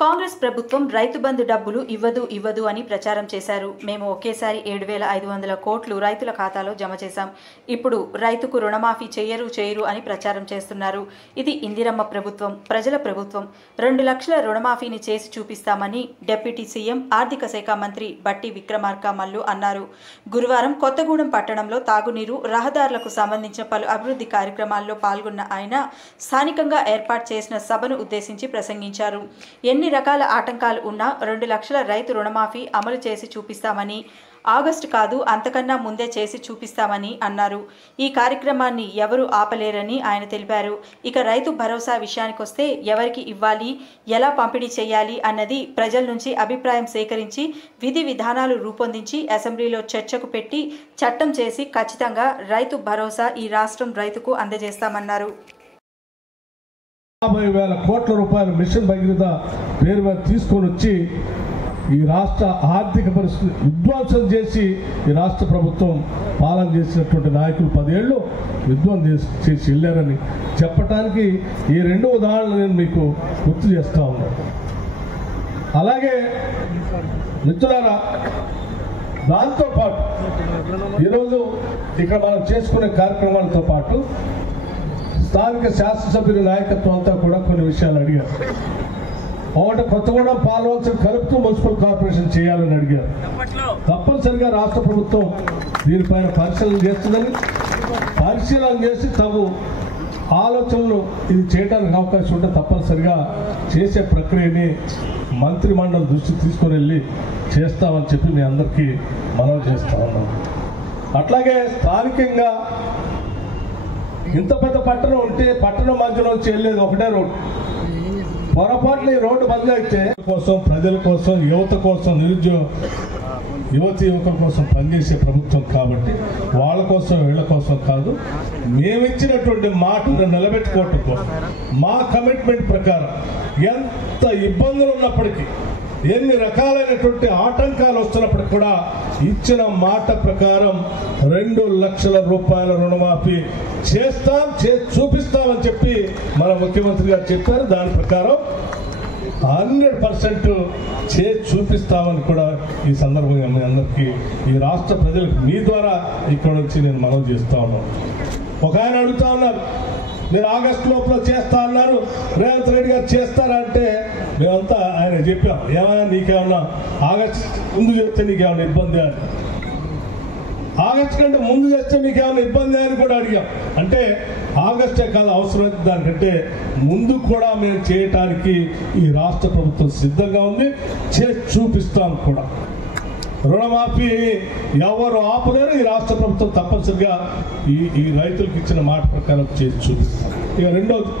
కాంగ్రెస్ ప్రభుత్వం రైతు బంధు డబ్బులు ఇవ్వదు అని ప్రచారం చేశారు. మేము ఒకేసారి 7,500 కోట్లు రైతుల ఖాతాలో జమ చేశాం. ఇప్పుడు రైతుకు రుణమాఫీ చేయరు అని ప్రచారం చేస్తున్నారు. ఇది ఇందిరమ్మ ప్రభుత్వం, ప్రజల ప్రభుత్వం. 2 లక్షల రుణమాఫీని చేసి చూపిస్తామని డిప్యూటీ సీఎం ఆర్థిక శాఖ మంత్రి బట్టి విక్రమార్క మల్లు అన్నారు. గురువారం కొత్తగూడెం పట్టణంలో తాగునీరు, రహదారులకు సంబంధించిన పలు అభివృద్ధి కార్యక్రమాల్లో పాల్గొన్న ఆయన స్థానికంగా ఏర్పాటు చేసిన సభను ఉద్దేశించి ప్రసంగించారు. ఎన్ని రకాల ఆటంకాలు ఉన్నా 2 లక్షల రైతు రుణమాఫీ అమలు చేసి చూపిస్తామని, ఆగస్టు కాదు అంతకన్నా ముందే చేసి చూపిస్తామని అన్నారు. ఈ కార్యక్రమాన్ని ఎవరు ఆపలేరని ఆయన తెలిపారు. ఇక రైతు భరోసా విషయానికొస్తే ఎవరికి ఇవ్వాలి, ఎలా పంపిణీ చేయాలి అన్నది ప్రజల నుంచి అభిప్రాయం సేకరించి విధి విధానాలు రూపొందించి అసెంబ్లీలో చర్చకు పెట్టి చట్టం చేసి ఖచ్చితంగా రైతు భరోసా ఈ రాష్ట్రం రైతుకు అందజేస్తామన్నారు. 50,000 కోట్ల రూపాయల మిషన్ భగీరథ పేరు మీద తీసుకొని వచ్చి ఈ రాష్ట్ర ఆర్థిక పరిస్థితి విధ్వంసం చేసి ఈ రాష్ట్ర ప్రభుత్వం పాలన చేసినటువంటి నాయకులు 10 ఏళ్ళు విధ్వంసం చేసి వెళ్ళారని చెప్పడానికి ఈ 2 ఉదాహరణలు నేను మీకు గుర్తు చేస్తా ఉన్నాను. అలాగే మిత్రులారా, దాంతోపాటు ఈరోజు ఇక్కడ మనం చేసుకునే కార్యక్రమాలతో పాటు స్థానిక శాసనసభ్యుల నాయకత్వం అంతా కూడా కొన్ని విషయాలు అడిగారు. ఒకటి, కొత్తగూడెం పాలవంచ కలుపుతూ మున్సిపల్ కార్పొరేషన్ చేయాలని అడిగారు. తప్పనిసరిగా రాష్ట్ర ప్రభుత్వం దీనిపైన పరిశీలన చేస్తుందని, పరిశీలన చేసి తగు ఆలోచనలు ఇది చేయడానికి అవకాశం ఉంటే తప్పనిసరిగా చేసే ప్రక్రియని మంత్రి మండలి దృష్టికి తీసుకొని వెళ్ళి చేస్తామని చెప్పి మీ అందరికీ మనవి చేస్తా ఉన్నాం. అట్లాగే స్థానికంగా ఇంత పెద్ద పట్టణం ఉంటే పట్టణం మధ్యలో వచ్చి వెళ్ళేది ఒకటే రోడ్డు. పొరపాటున ఈ రోడ్డు బంద్ అయితే కోసం, ప్రజల కోసం, యువత కోసం, నిరుద్యోగ యువకుల కోసం పనిచేసే ప్రభుత్వం కాబట్టి వాళ్ళ కోసం వీళ్ళ కోసం కాదు, మేమిచ్చినటువంటి మాటను నిలబెట్టుకోవటం కోసం మా కమిట్మెంట్ ప్రకారం ఎంత ఇబ్బందులు ఉన్నప్పటికీ, ఎన్ని రకాలైనటువంటి ఆటంకాలు వస్తున్నప్పటికీ కూడా ఇచ్చిన మాట ప్రకారం 2 లక్షల రూపాయల రుణమాఫీ చేస్తాం, చూపిస్తామని చెప్పి మన ముఖ్యమంత్రి గారు చెప్పారు. దాని ప్రకారం 100% చేసి చూపిస్తామని కూడా ఈ సందర్భంగా మీ అందరికీ, ఈ రాష్ట్ర ప్రజలకు మీ ద్వారా ఇక్కడ నుంచి నేను మనవి చేస్తా ఉన్నాను. ఒక ఆయన అడుగుతా ఉన్నారు, మీరు ఆగస్టు లోపల చేస్తా అన్నారు, రేవంత్ రెడ్డి గారు చేస్తారా అంటే మేమంతా ఆయన చెప్పాం, ఏమైనా నీకేమన్నా ఆగస్టు ముందు చేస్తే నీకేమన్నా ఇబ్బంది అని, ఆగస్టు కంటే ముందు చేస్తే మీకేమైనా ఇబ్బంది అని కూడా అడిగాం. అంటే ఆగస్టే కాదు, అవసరమైతే దానికంటే ముందు కూడా మేము చేయటానికి ఈ రాష్ట్ర ప్రభుత్వం సిద్ధంగా ఉంది, చేసి చూపిస్తాం కూడా. రుణమాఫీ ఎవరు ఆపలేరు, ఈ రాష్ట్ర ప్రభుత్వం తప్పనిసరిగా ఈ రైతులకు ఇచ్చిన మాట ప్రకారం చేసి చూపిస్తాం. ఇక రెండోది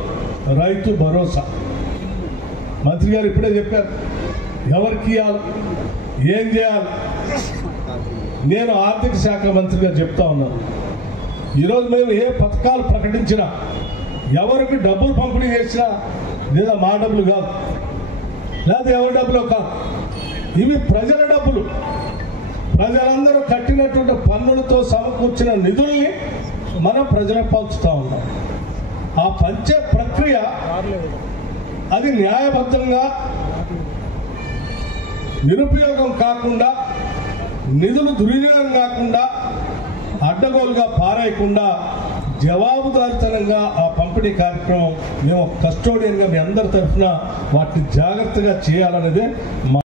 రైతు భరోసా. మంత్రి గారు ఇప్పుడే చెప్పారు ఎవరికి ఇవ్వాలి, ఏం చేయాలి. నేను ఆర్థిక శాఖ మంత్రిగా చెప్తా ఉన్నాను, ఈరోజు మేము ఏ పథకాలు ప్రకటించినా, ఎవరికి డబ్బులు పంపిణీ చేసినా, లేదా మా డబ్బులు కాదు, లేదా ఎవరి డబ్బులు కాదు, ఇవి ప్రజల డబ్బులు. ప్రజలందరూ కట్టినటువంటి పన్నులతో సమకూర్చిన నిధుల్ని మనం ప్రజలకు పంచుతా ఉన్నాం. ఆ పంచే ప్రక్రియ అది న్యాయబద్ధంగా, నిరుపయోగం కాకుండా, నిధులు దుర్వినియోగం కాకుండా, అడ్డగోలుగా పారేయకుండా జవాబుదారితనంగా ఆ పంపిణీ కార్యక్రమం మేము కస్టోడియన్గా మీ అందరి తరఫున వాటిని జాగ్రత్తగా చేయాలనేదే